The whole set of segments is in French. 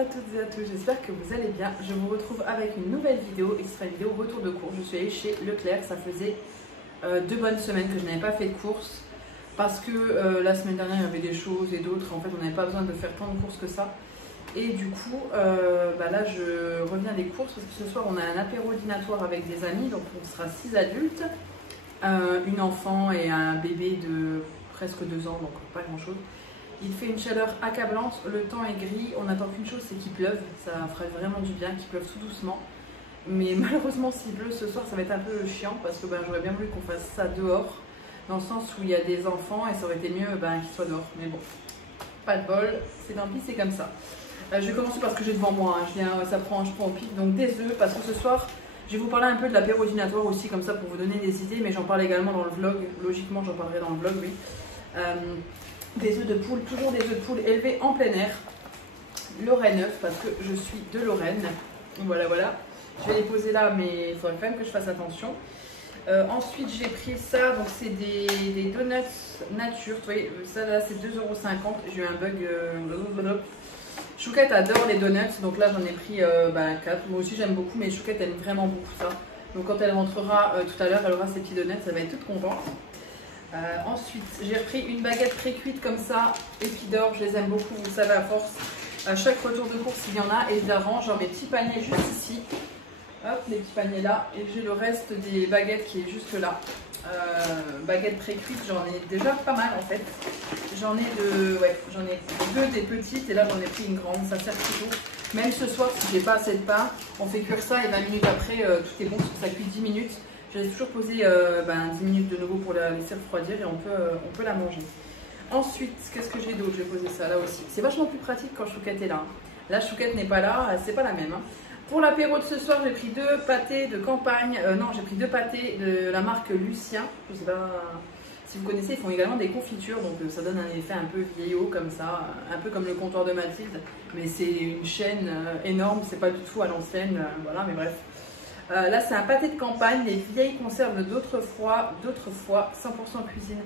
à toutes et à tous, j'espère que vous allez bien. Je vous retrouve avec une nouvelle vidéo, extrait vidéo retour de course. Je suis allée chez Leclerc, ça faisait 2 bonnes semaines que je n'avais pas fait de course parce que la semaine dernière il y avait des choses et d'autres, en fait on n'avait pas besoin de faire tant de courses que ça. Et du coup, là je reviens des courses parce que ce soir on a un apéro dînatoire avec des amis, donc on sera 6 adultes, une enfant et un bébé de presque 2 ans, donc pas grand chose. Il fait une chaleur accablante, le temps est gris, on n'attend qu'une chose, c'est qu'il pleuve, ça ferait vraiment du bien, qu'il pleuve tout doucement. Mais malheureusement s'il pleut ce soir ça va être un peu chiant parce que j'aurais bien voulu qu'on fasse ça dehors, dans le sens où il y a des enfants et ça aurait été mieux qu'ils soient dehors. Mais bon, pas de bol, c'est tant pis, c'est comme ça. Je vais commencer par ce que j'ai devant moi, hein. Je prends au pif, donc des œufs, parce que ce soir je vais vous parler un peu de l'apéro dînatoire aussi, comme ça pour vous donner des idées, mais j'en parle également dans le vlog, logiquement j'en parlerai dans le vlog, oui. Des œufs de poule, toujours des œufs de poule élevés en plein air, Lorraine œuf, parce que je suis de Lorraine, voilà. Je vais les poser là, mais il faudrait quand même que je fasse attention. Ensuite j'ai pris ça, donc c'est des donuts nature, vous voyez, ça là c'est 2,50 €, j'ai eu un bug. Chouquette adore les donuts, donc là j'en ai pris 4. Moi aussi j'aime beaucoup, mais Chouquette aime vraiment beaucoup ça. Donc quand elle rentrera tout à l'heure, elle aura ses petits donuts, elle va être toute contente. Ensuite j'ai repris une baguette pré-cuite comme ça, Épidore, je les aime beaucoup, vous savez à force. À chaque retour de course il y en a et je les arrange dans mes petits paniers juste ici. Hop, les petits paniers là, et j'ai le reste des baguettes qui est juste là. Baguettes pré-cuites, j'en ai déjà pas mal en fait. J'en ai deux des petites et là j'en ai pris une grande, ça sert toujours. Même ce soir si j'ai pas assez de pain, on fait cuire ça et 20 minutes après tout est bon, ça cuit 10 minutes. Je laisse toujours poser 10 minutes de nouveau pour la laisser refroidir et on peut la manger. Ensuite, qu'est-ce que j'ai d'autre? Je vais poser ça là aussi. C'est vachement plus pratique quand Chouquette est là. Là Chouquette n'est pas là, c'est pas la même. Hein. Pour l'apéro de ce soir, j'ai pris 2 pâtés de campagne. J'ai pris 2 pâtés de la marque Lucien. Je sais pas si vous connaissez, ils font également des confitures, donc ça donne un effet un peu vieillot comme ça, un peu comme le comptoir de Mathilde. Mais c'est une chaîne énorme, c'est pas du tout à l'ancienne, voilà, mais bref. Là, c'est un pâté de campagne, les vieilles conserves d'autrefois, 100% cuisine,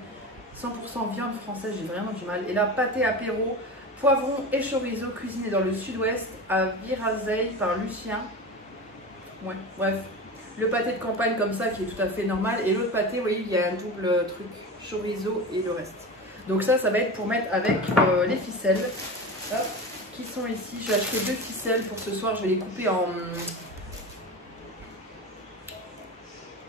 100% viande française, j'ai vraiment du mal. Et là, pâté apéro. Poivron et chorizo cuisinés dans le sud-ouest à Viralzeil par Lucien. Ouais, bref. Le pâté de campagne comme ça qui est tout à fait normal. Et l'autre pâté, vous voyez, il y a un double truc, chorizo et le reste. Donc ça va être pour mettre avec les ficelles. Hop, qui sont ici. Je vais acheter 2 ficelles pour ce soir. Je vais les couper en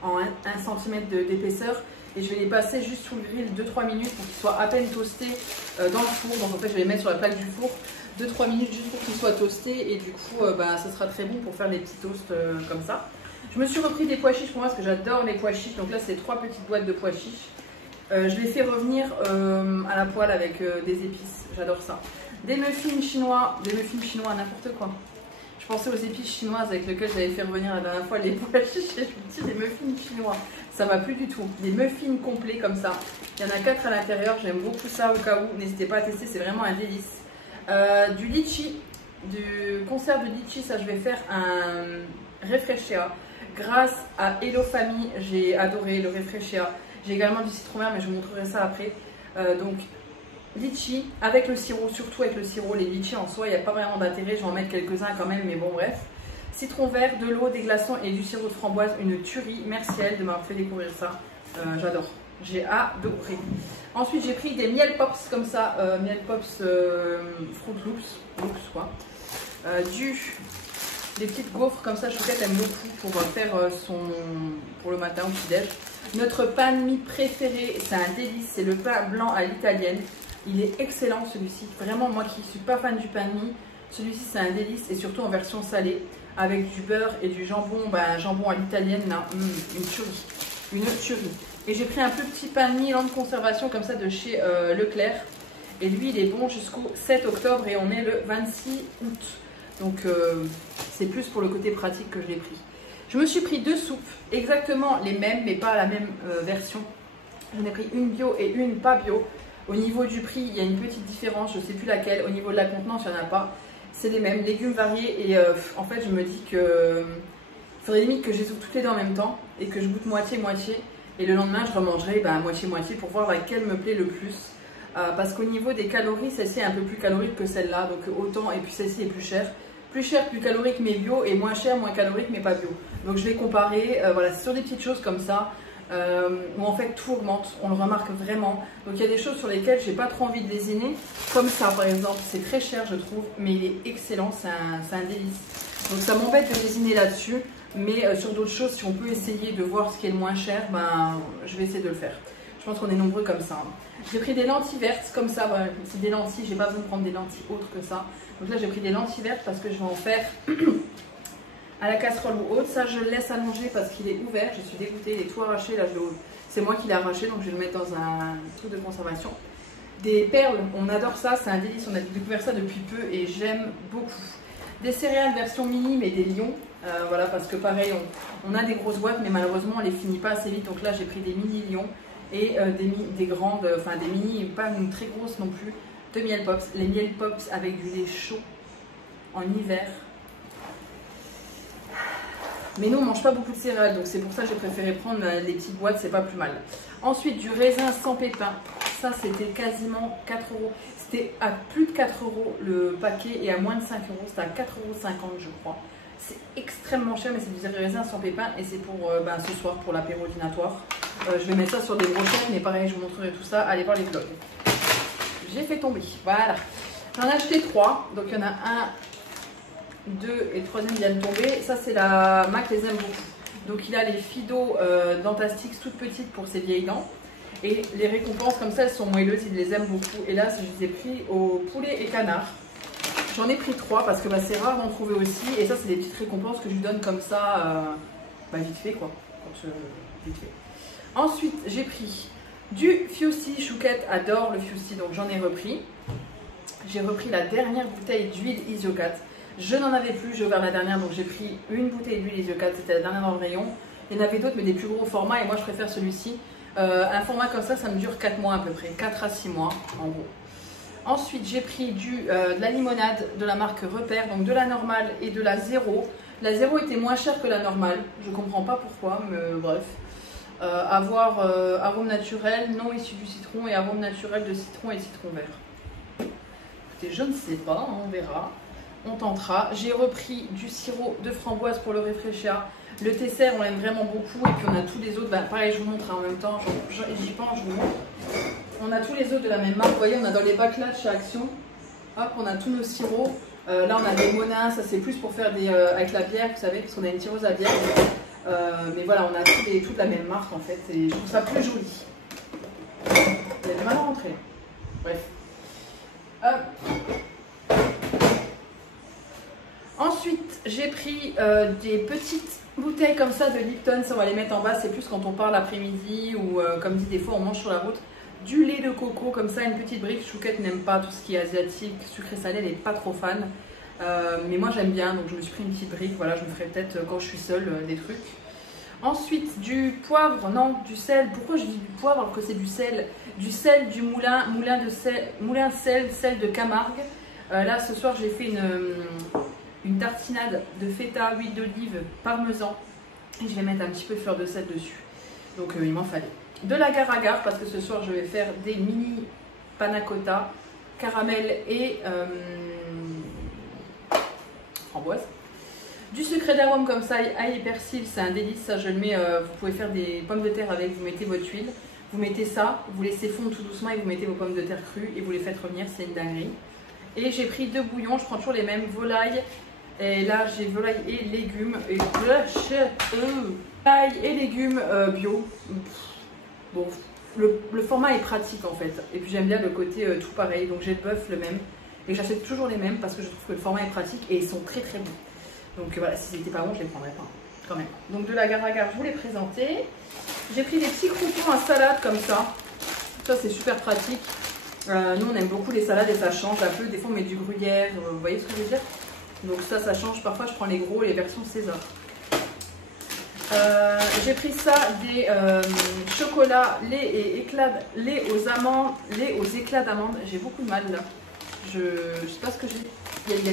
1 cm d'épaisseur. Et je vais les passer juste sous le grill 2-3 minutes pour qu'ils soient à peine toastés dans le four. Donc en fait je vais les mettre sur la plaque du four 2-3 minutes juste pour qu'ils soient toastés. Et du coup ça sera très bon pour faire des petits toasts comme ça. Je me suis repris des pois chiches pour moi parce que j'adore les pois chiches. Donc là c'est 3 petites boîtes de pois chiches. Je les fais revenir à la poêle avec des épices. J'adore ça. Des muffins chinois n'importe quoi. Je pensais aux épices chinoises avec lesquelles j'avais fait revenir la dernière fois les pois chiches et je me dis des muffins chinois. Ça va plus du tout. Des muffins complets comme ça. Il y en a 4 à l'intérieur. J'aime beaucoup ça au cas où. N'hésitez pas à tester, c'est vraiment un délice. Du litchi, du concert de litchi, ça je vais faire un réfréchéa. Grâce à Hello Famille, j'ai adoré le réfréchéa. J'ai également du citron vert, mais je vous montrerai ça après. Donc litchi avec le sirop, surtout avec le sirop. Les litchis en soi, il n'y a pas vraiment d'intérêt. Je vais en mettre quelques-uns quand même, mais bon bref. Citron vert, de l'eau, des glaçons et du sirop de framboise. Une tuerie. Merci elle de m'avoir fait découvrir ça. J'adore. J'ai adoré. Ensuite, j'ai pris des miel pops comme ça. Miel pops Fruit Loops quoi. Des petites gaufres comme ça. Chouquette aime beaucoup pour faire pour le matin au petit-déj. Notre pain de mie préféré, c'est un délice. C'est le pain blanc à l'italienne. Il est excellent celui-ci. Vraiment, moi qui ne suis pas fan du pain de mie, celui-ci c'est un délice et surtout en version salée. Avec du beurre et du jambon, jambon à l'italienne, une tuerie. Et j'ai pris un plus petit pain de mie lent de conservation comme ça de chez Leclerc. Et lui, il est bon jusqu'au 7 octobre et on est le 26 août. Donc c'est plus pour le côté pratique que je l'ai pris. Je me suis pris 2 soupes, exactement les mêmes, mais pas la même version. J'en ai pris une bio et une pas bio. Au niveau du prix, il y a une petite différence, je ne sais plus laquelle. Au niveau de la contenance, il n'y en a pas. C'est les mêmes, légumes variés et en fait je me dis que il faudrait limite que je les ouvre toutes les deux en même temps et que je goûte moitié-moitié et le lendemain je remangerai moitié-moitié pour voir laquelle me plaît le plus. parce qu'au niveau des calories, celle-ci est un peu plus calorique que celle-là, donc autant, et puis celle-ci est plus chère. Plus cher, plus calorique mais bio, et moins cher, moins calorique mais pas bio. Donc je vais comparer, voilà, c'est sur des petites choses comme ça, où en fait tout augmente, on le remarque vraiment. Donc il y a des choses sur lesquelles j'ai pas trop envie de lésiner, comme ça par exemple, c'est très cher je trouve, mais il est excellent, c'est un délice. Donc ça m'embête de lésiner là-dessus, mais sur d'autres choses, si on peut essayer de voir ce qui est le moins cher, ben je vais essayer de le faire. Je pense qu'on est nombreux comme ça. J'ai pris des lentilles vertes comme ça, voilà, c'est des lentilles, j'ai pas besoin de prendre des lentilles autres que ça. Donc là j'ai pris des lentilles vertes parce que je vais en faire à la casserole ou autre. Ça je le laisse allonger parce qu'il est ouvert, je suis dégoûtée, il est tout arraché. Là c'est moi qui l'ai arraché, donc je vais le mettre dans un truc de conservation. Des perles, on adore ça, c'est un délice, on a découvert ça depuis peu et j'aime beaucoup. Des céréales version mini mais des lions, voilà, parce que pareil on a des grosses boîtes mais malheureusement on les finit pas assez vite. Donc là j'ai pris des mini lions et des grandes, enfin des mini, pas une très grosses non plus, de miel pops. Les miel pops avec du lait chaud en hiver. Mais nous on mange pas beaucoup de céréales, donc c'est pour ça que j'ai préféré prendre les petites boîtes, c'est pas plus mal. Ensuite du raisin sans pépins, ça c'était quasiment 4 €. C'était à plus de 4 € le paquet et à moins de 5 €, c'était à 4,50 € je crois. C'est extrêmement cher, mais c'est du raisin sans pépins et c'est pour ce soir pour l'apéro dînatoire. Je vais mettre ça sur des brochettes, mais pareil, je vous montrerai tout ça. Allez voir les vlogs. J'ai fait tomber, voilà. J'en ai acheté 3, donc il y en a un, 2 et le troisième vient de tomber. Ça, c'est la Mac les aime beaucoup. Donc il a les Fido Dentastix toutes petites pour ses vieilles dents. Et les récompenses comme ça, elles sont moelleuses, il les aime beaucoup. Et là, je les ai pris au poulet et canard. J'en ai pris 3 parce que c'est rare d'en trouver aussi. Et ça, c'est des petites récompenses que je lui donne comme ça, vite fait quoi. Vite fait. Ensuite, j'ai pris du Fusti. Chouquette adore le Fusti, donc j'en ai repris. J'ai repris la dernière bouteille d'huile Isiocat. Je n'en avais plus, j'ai ouvert la dernière, donc j'ai pris une bouteille d'huile Isiocat. C'était la dernière dans le rayon. Il y en avait d'autres, mais des plus gros formats, et moi je préfère celui-ci. Un format comme ça me dure 4 mois à peu près, 4 à 6 mois en gros. Ensuite, j'ai pris de la limonade de la marque Repère, donc de la normale et de la zéro. La zéro était moins chère que la normale, je ne comprends pas pourquoi, mais bref. Avoir arôme naturel, non issu du citron et arôme naturel de citron et citron vert. Écoutez, je ne sais pas, on verra, on tentera. J'ai repris du sirop de framboise pour le réfléchir. Le Tesser, on l'aime vraiment beaucoup et puis on a tous les autres, pareil je vous montre en même temps, j'y pense, je vous montre. On a tous les autres de la même marque, vous voyez on a dans les bacs là de chez Action, hop on a tous nos sirops. Là on a des Monin, ça c'est plus pour faire des avec la bière, vous savez, parce qu'on a une tireuse à bière. Mais voilà, on a toute la même marque en fait, et je trouve ça plus joli. Il y a du mal à rentrer. Bref. Ensuite, j'ai pris des petites bouteilles comme ça de Lipton, ça on va les mettre en bas, c'est plus quand on part l'après-midi ou comme dit des fois on mange sur la route. Du lait de coco comme ça, une petite brique. Chouquette n'aime pas tout ce qui est asiatique, sucré salé, elle n'est pas trop fan. Mais moi j'aime bien, donc je me suis pris une petite brique, voilà, je me ferai peut-être quand je suis seule des trucs. Ensuite du poivre, non, du sel. Pourquoi je dis du poivre alors que c'est du sel? Du sel du moulin sel de Camargue. Là ce soir j'ai fait une tartinade de feta, huile d'olive, parmesan. Et je vais mettre un petit peu de fleur de sel dessus. Donc il m'en fallait. De l'agar-agar parce que ce soir je vais faire des mini panna cotta, caramel et framboise. Du sucré d'arôme comme ça, ail et persil, c'est un délice, ça je le mets, vous pouvez faire des pommes de terre avec, vous mettez votre huile, vous mettez ça, vous laissez fondre tout doucement et vous mettez vos pommes de terre crues et vous les faites revenir, c'est une dinguerie. Et j'ai pris 2 bouillons, je prends toujours les mêmes, volaille, et là j'ai volaille et légumes, et volaille et légumes bio. Bon, le format est pratique en fait, et puis j'aime bien le côté tout pareil, donc j'ai le bœuf le même, et j'achète toujours les mêmes parce que je trouve que le format est pratique et ils sont très très bons. Donc voilà, si c'était pas bon, je les prendrais pas quand même. Donc de l'agar-agar, je vous l'ai présenté. J'ai pris des petits croutons à salade comme ça. Ça c'est super pratique. Nous on aime beaucoup les salades et ça change un peu. Des fois on met du gruyère, vous voyez ce que je veux dire? Donc ça change. Parfois je prends les gros et les versions César. J'ai pris ça, des chocolats, lait et éclats, lait aux amandes, lait aux éclats d'amandes. J'ai beaucoup de mal là. Je sais pas ce que j'ai. Il y a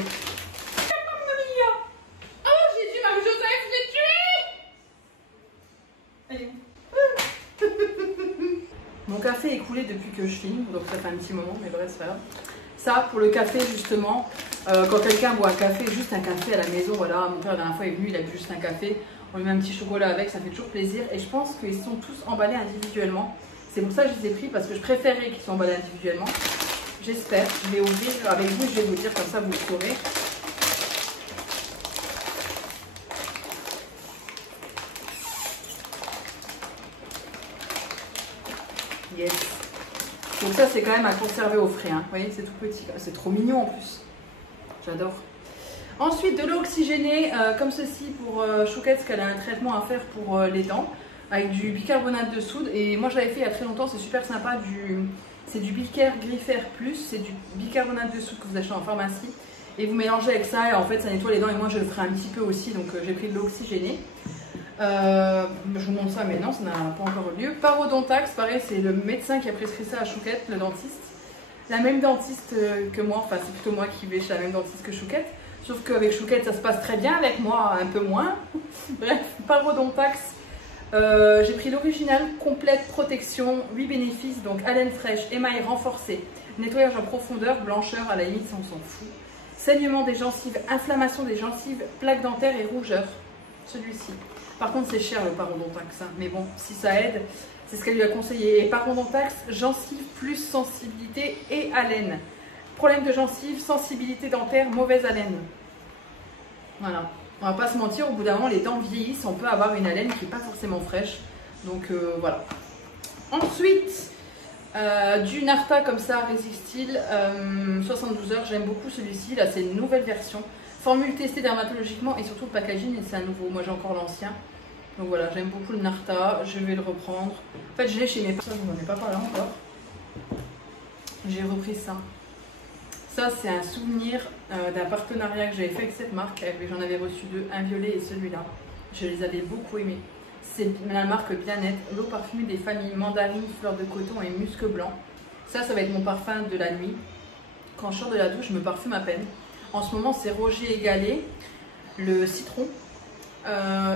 Mon café est coulé, uploadé depuis que je filme, donc ça fait un petit moment, mais bref, c'est pas grave. Ça, pour le café, justement, quand quelqu'un boit un café, juste un café à la maison, voilà, mon père la dernière fois est venu, il a bu juste un café, on lui met un petit chocolat avec, ça fait toujours plaisir. Et je pense qu'ils sont tous emballés individuellement. C'est pour ça que je les ai pris, parce que je préférais qu'ils soient emballés individuellement. J'espère. Je vais ouvrir avec vous, je vais vous dire, comme ça vous le saurez. Yes. Donc ça, c'est quand même à conserver au frais. Hein. Vous voyez, c'est tout petit. C'est trop mignon en plus. J'adore. Ensuite, de l'eau oxygénée, comme ceci pour Chouquette, parce qu'elle a un traitement à faire pour les dents, avec du bicarbonate de soude. Et moi, je l'avais fait il y a très longtemps, c'est super sympa. C'est du Bicare Griffère Plus, c'est du bicarbonate de soude que vous achetez en pharmacie. Et vous mélangez avec ça, et en fait, ça nettoie les dents. Et moi, je le ferai un petit peu aussi, donc j'ai pris de l'eau oxygénée. Je vous montre ça, mais non, ça n'a pas encore eu lieu. Parodontax, pareil, c'est le médecin qui a prescrit ça à Chouquette, le dentiste. La même dentiste que moi, enfin c'est plutôt moi qui vais chez la même dentiste que Chouquette. Sauf qu'avec Chouquette, ça se passe très bien, avec moi, un peu moins. Bref, Parodontax, j'ai pris l'original, complète protection, 8 bénéfices, donc haleine fraîche, émail renforcé, nettoyage en profondeur, blancheur, à la limite, on s'en fout. Saignement des gencives, inflammation des gencives, plaques dentaires et rougeur, celui-ci. Par contre, c'est cher le Parodontax, hein. Mais bon, si ça aide, c'est ce qu'elle lui a conseillé. Et Parodontax, gencives plus sensibilité et haleine. Problème de gencives, sensibilité dentaire, mauvaise haleine. Voilà. On va pas se mentir, au bout d'un moment, les dents vieillissent, on peut avoir une haleine qui n'est pas forcément fraîche. Donc voilà. Ensuite, du Narta comme ça, Resistil, 72 heures. J'aime beaucoup celui-ci. Là, c'est une nouvelle version. Formule testée dermatologiquement et surtout le packaging, c'est un nouveau. Moi, j'ai encore l'ancien. Donc voilà, j'aime beaucoup le Narta. Je vais le reprendre. En fait, je l'ai chez mes parents. Je n'en ai pas parlé encore. J'ai repris ça. Ça, c'est un souvenir d'un partenariat que j'avais fait avec cette marque. J'en avais reçu deux, un violet et celui-là. Je les avais beaucoup aimés. C'est la marque Bien-être, l'eau parfumée des familles mandarine, fleur de coton et musc blanc. Ça va être mon parfum de la nuit. Quand je sors de la douche, je me parfume à peine. En ce moment, c'est Roger Égalé, le citron.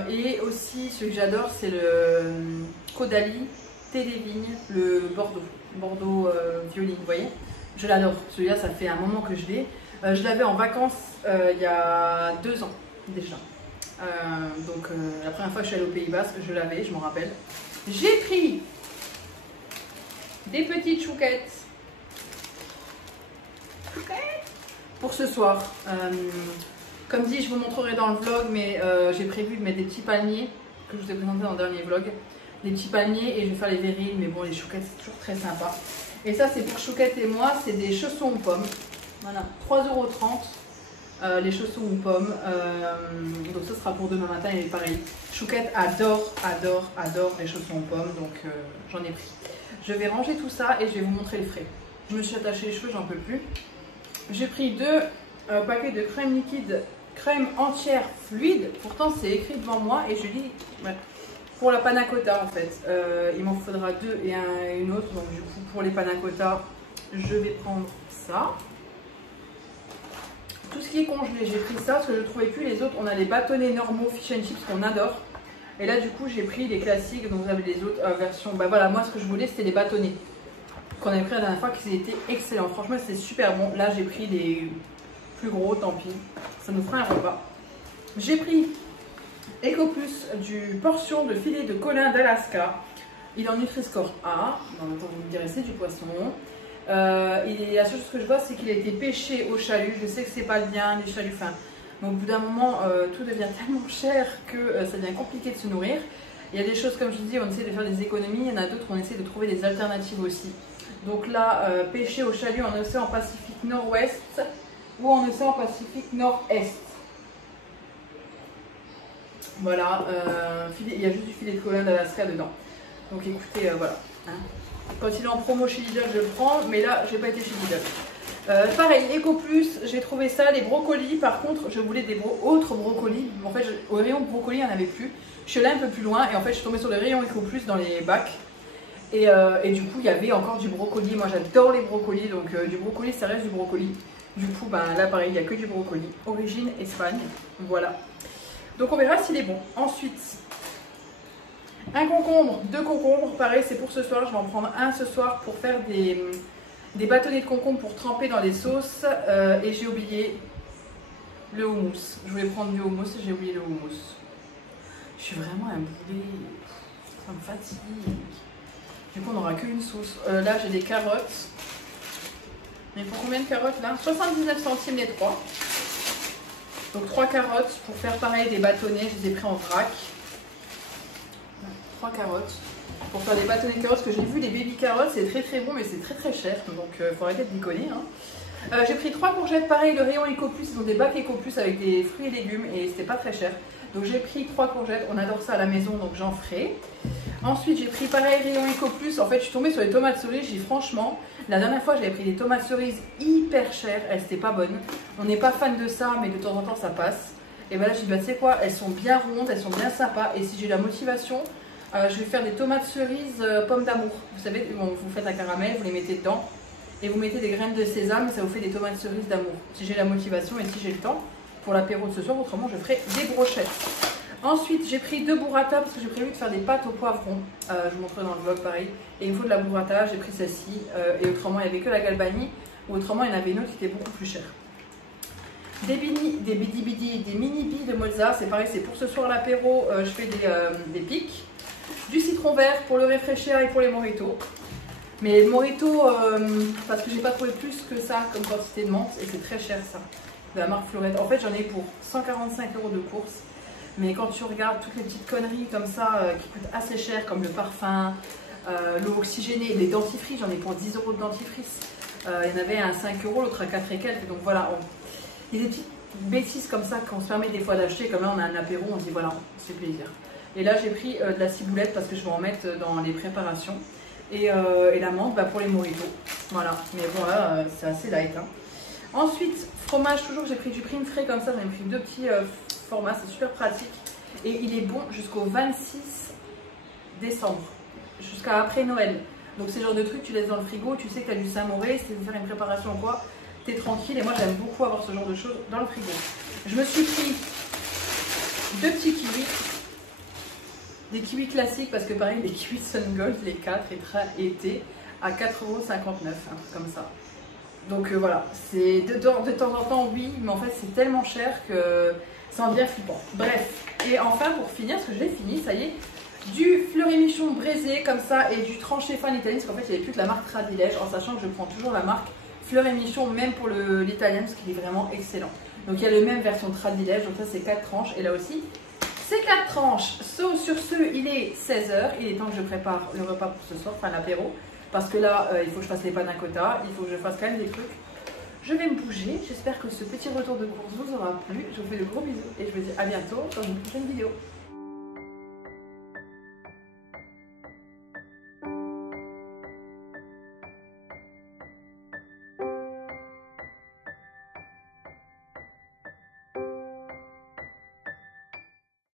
Et aussi, celui que j'adore, c'est le Caudalie, thé des vignes, le Bordeaux. Bordeaux violine, vous voyez. Je l'adore. Celui-là, ça fait un moment que je l'ai. Je l'avais en vacances il y a 2 ans déjà. Donc la première fois que je suis allée au Pays Basque, je l'avais, je m'en rappelle. J'ai pris des petites chouquettes pour ce soir. Comme dit, je vous montrerai dans le vlog, mais j'ai prévu de mettre des petits palmiers que je vous ai présenté dans le dernier vlog. Des petits palmiers et je vais faire les vériles, mais bon, les chouquettes, c'est toujours très sympa. Et ça, c'est pour Chouquette et moi, c'est des chaussons aux pommes. Voilà, 3,30 €, les chaussons aux pommes. Donc ça sera pour demain matin et pareil. Chouquette adore les chaussons aux pommes, donc j'en ai pris. Je vais ranger tout ça et je vais vous montrer le frais. Je me suis attachée les cheveux, j'en peux plus. J'ai pris 2 paquets de crème liquide, crème entière fluide. Pourtant, c'est écrit devant moi et je lis... Ouais. Pour la panna cotta en fait, il m'en faudra 2 et une autre. Donc du coup pour les panna cotta, je vais prendre ça. Tout ce qui est congelé, j'ai pris ça parce que je ne trouvais plus les autres. On a les bâtonnets normaux fish and chips qu'on adore. Et là du coup j'ai pris les classiques, donc vous avez les autres versions. Bah voilà, moi ce que je voulais c'était les bâtonnets qu'on avait pris la dernière fois, qui étaient excellents. Franchement c'était super bon. Là j'ai pris les plus gros, tant pis. Ça nous fera un repas. J'ai pris EcoPlus du portion de filet de colin d'Alaska. Il est en Nutri-Score A. Vous me direz, c'est du poisson. La seule chose que je vois, c'est qu'il a été pêché au chalut. Je sais que c'est pas bien, les chaluts fins. Donc au bout d'un moment, tout devient tellement cher que ça devient compliqué de se nourrir. Il y a des choses, comme je dis, on essaie de faire des économies. Il y en a d'autres, on essaie de trouver des alternatives aussi. Donc là, pêché au chalut en océan Pacifique Nord-Ouest ou en océan Pacifique Nord-Est. Voilà, il y a juste du filet de colin d'Alaska dedans. Donc écoutez, voilà. Hein. Quand il est en promo chez Lidl, je le prends, mais là, j'ai pas été chez Lidl. Pareil, EcoPlus, j'ai trouvé ça, les brocolis. Par contre, je voulais des autres brocolis. En fait, au rayon brocoli, il n'y en avait plus. Je suis allée un peu plus loin et en fait, je suis tombée sur le rayon EcoPlus dans les bacs. Et du coup, il y avait encore du brocoli. Moi, j'adore les brocolis, donc du brocoli, ça reste du brocoli. Du coup, ben, là, pareil, il n'y a que du brocoli. Origine Espagne. Voilà. Donc on verra s'il est bon. Ensuite, Un concombre, 2 concombres, pareil c'est pour ce soir, je vais en prendre un ce soir pour faire des bâtonnets de concombre pour tremper dans les sauces et j'ai oublié le houmous. Je voulais prendre du houmous et j'ai oublié le houmous. Je suis vraiment un boulet, ça me fatigue. Du coup on n'aura qu'une sauce. Là j'ai des carottes. Mais pour combien de carottes là? 79 centimes les 3. Donc 3 carottes pour faire pareil des bâtonnets, je les ai pris en vrac. 3 carottes pour faire des bâtonnets de carottes, parce que j'ai vu les baby carottes, c'est très bon mais c'est très cher, donc faut arrêter de déconner. Hein. J'ai pris 3 courgettes, pareil le rayon Eco Plus, ils ont des bacs Eco Plus avec des fruits et légumes et c'était pas très cher. Donc j'ai pris 3 courgettes, on adore ça à la maison donc j'en ferai. Ensuite j'ai pris pareil rayon Eco Plus, en fait je suis tombée sur les tomates cerises, j'ai dit franchement, la dernière fois j'avais pris des tomates cerises hyper chères, elles étaient pas bonnes. On n'est pas fan de ça mais de temps en temps ça passe. Et ben là j'ai dit bah tu sais quoi, elles sont bien rondes, elles sont bien sympas et si j'ai la motivation, je vais faire des tomates cerises pommes d'amour. Vous savez, vous faites un caramel, vous les mettez dedans et vous mettez des graines de sésame et ça vous fait des tomates cerises d'amour. Si j'ai la motivation et si j'ai le temps pour l'apéro de ce soir, autrement je ferai des brochettes. Ensuite j'ai pris 2 burrata parce que j'ai prévu de faire des pâtes au poivron. Je vous montrerai dans le vlog pareil. Et il me faut de la burrata, j'ai pris celle-ci et autrement il n'y avait que la galbani ou autrement il y en avait une autre qui était beaucoup plus chère. Des mini billes de mozza, c'est pareil, c'est pour ce soir l'apéro, je fais des pics. Du citron vert pour le réfléchir et pour les mojitos. Mais le mojito, parce que j'ai pas trouvé plus que ça comme quantité de menthe et c'est très cher ça, de la marque Fleurette. En fait j'en ai pour 145 € de course. Mais quand tu regardes toutes les petites conneries comme ça qui coûtent assez cher, comme le parfum, l'eau oxygénée, les dentifrices, j'en ai pour 10 € de dentifrice. Il y en avait à 5 €, l'autre à 4 et quelques. Donc voilà, il y a des petites bêtises comme ça qu'on se permet des fois d'acheter. Comme là on a un apéro, on se dit voilà, c'est plaisir. Et là j'ai pris de la ciboulette parce que je vais en mettre dans les préparations. Et la menthe pour les mojitos. Voilà, mais bon là c'est assez light. Hein. Ensuite, fromage, toujours j'ai pris du prime frais comme ça, j'en ai pris 2 petits formats, c'est super pratique. Et il est bon jusqu'au 26 décembre, jusqu'à après Noël. Donc c'est le genre de truc, tu laisses dans le frigo, tu sais que tu as du Saint-Mauré, si tu veux faire une préparation ou quoi, tu es tranquille. Et moi j'aime beaucoup avoir ce genre de choses dans le frigo. Je me suis pris 2 petits kiwis. Des kiwis classiques parce que pareil les kiwis Sun Gold, les 4 étaient à 4,59 €, un truc comme ça. Donc voilà, c'est de temps en temps oui, mais en fait c'est tellement cher que ça en devient flippant. Bref, et enfin pour finir, parce que je l'ai fini, ça y est, du fleuret-michon braisé comme ça et du tranché fin italienne, parce qu'en fait il n'y avait plus que la marque Tradilège, en sachant que je prends toujours la marque fleuret-michon même pour l'italien parce qu'il est vraiment excellent. Donc il y a le même version Tradilège, donc ça c'est 4 tranches et là aussi c'est 4 tranches. Sur ce, il est 16 h, il est temps que je prépare le repas pour ce soir, enfin l'apéro. Parce que là, il faut que je fasse les panna cotta, il faut que je fasse quand même des trucs. Je vais me bouger, j'espère que ce petit retour de course vous aura plu. Je vous fais de gros bisous et je vous dis à bientôt dans une prochaine vidéo.